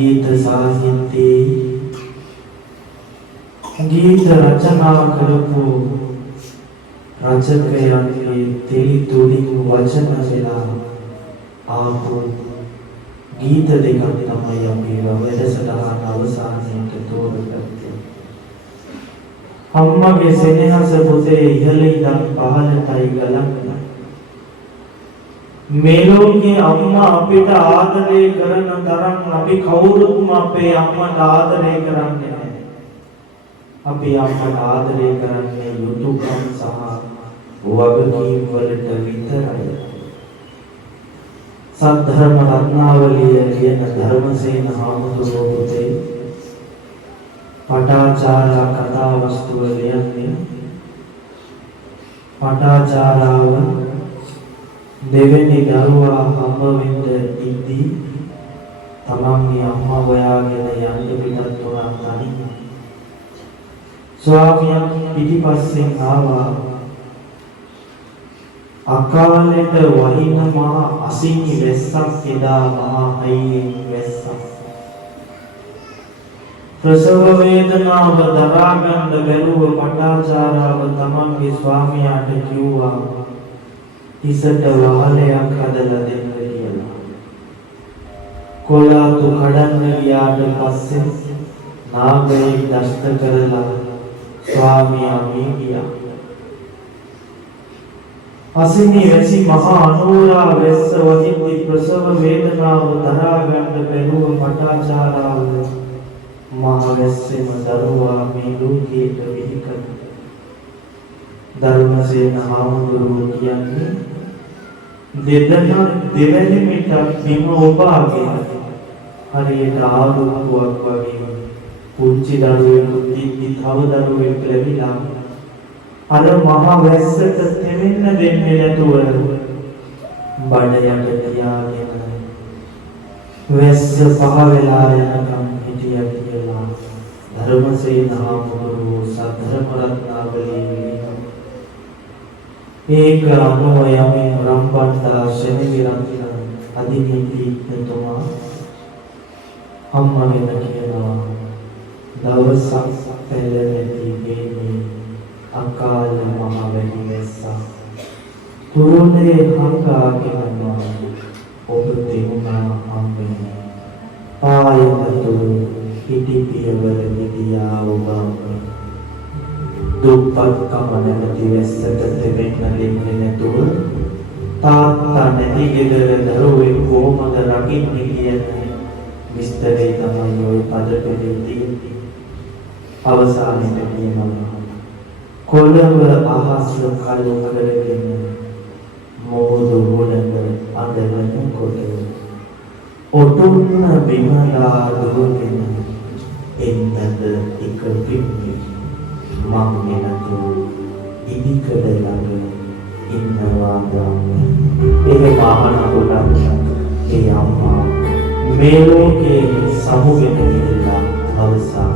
ගීත සාහිත්‍යයේ ගීත රචනා කරපු රචකයන්ගේ තෙලි තුලින් වචන වෙලා ආපු ගීත දෙකක් තමයි අපි වැඩසටහන අවසානයේට තෝරගත්තේ. අම්මගේ සෙනෙහස පොතේ ඉහළ ඉඳන් පහළටයි ගලන්නේ. මේ ලෝකේ අම්මා අපිට ආදරය කරන තරම් අපි කවුරුත්ම අපේ අම්මට ආදරය කරන්නේ නැහැ. අපි අම්මට ආදරය කරන්නේ යුතුයකම් සහ වගකීම් වලට විතරයි. සද්ධර්ම රත්නාවලිය කියන ධර්මසේන හාමුදුරුවෝ පොතේ පටාචාරා කතා වස්තුව ලියන්නේ පටාචාරාව දෙවෙනි දරුවා හම්බ වෙන්න ඉද්දී තමන්ගේ අම්මා හොයාගෙන යන්න පිටත් වුණා තනියම. ස්වාමියා පිටිපස්සෙන් ආවා. අකාලෙට වහින මහා අසිනි වැස්සක් එදා මහා හයියෙන් වැස්සා. ප්‍රසව වේදනාව දරා ගන්න බැරුව පටාචාරාව තමන්ගේ ස්වාමියාට කිව්වා හිසට වහලයක් හදලා දෙන්න කියලා. කොලාතු කඩන්න ගියාට පස්සේ නාගයෙක් දෂ්ට කරලා ස්වාමියා මිය ගියා. අසිනි වැසි මහා අනුරා වැස්ස වහිද්දී ප්‍රසව වේදනාව දරා ගන්න බැරුව පටාචාරාව මහ වැස්සෙම දරුවා මේ ලෝකයට විහිකන. ධර්මසේන හාමුදුරුවෝ කියන්නේ දෙවැනි මිටක් බිම ඔබාගෙන හරියට ආරුක්කුවක් වගේ පුංචි දරුවෙකුත් ඉද්දි තව දරුවෙක් ලැබිලා අර මහ වැස්සට තෙමෙන්න දෙන්නේ නැතුව බඩ යට තියාගෙන වැස්ස පහ වෙලා යනකම් හිටියා කියලා ධර්මසේන හාමුදුරුවෝ සද්ධර්ම රත්නාවලියේ ඒක අනුව යමින් රම්පන්තා ශනිවිරන්තන අධිනීතිඥතුමා අම්මා වෙන කියනවා දවසක් පැලැති ගේනේ අකාල මහ වැඩි වැස්සා කුරුණේ හංගාගෙන ඔබ දෙමුනා අම්මේ පායතු හිටි පියවර විදියා ඔබ දුප්පත්කම නැති වැස්සට දෙවෙන්න දෙන්නේ නැතුව තාත්තා නැති ගෙදර දරුවෙක් කොහොමද රකින්නේ කියන විස්තරේ තමයි ඔය පදපදේ තියෙන්නේ. අවසානයේ කියනවා කොළඹ අහස කළු කරගෙන මොහොත වුණද අඳගෙන කොට ඔටුන්න බිමලා දුවගෙන එන්නද එක පිම්මි මං එනතු ඉදිකඩ ළඟ ඉන්නවා ගාමේ. ඒ මහාන කොට ඒ අම්මා මේ ලෝකේ සමුගෙන ඉඳලා අවසන්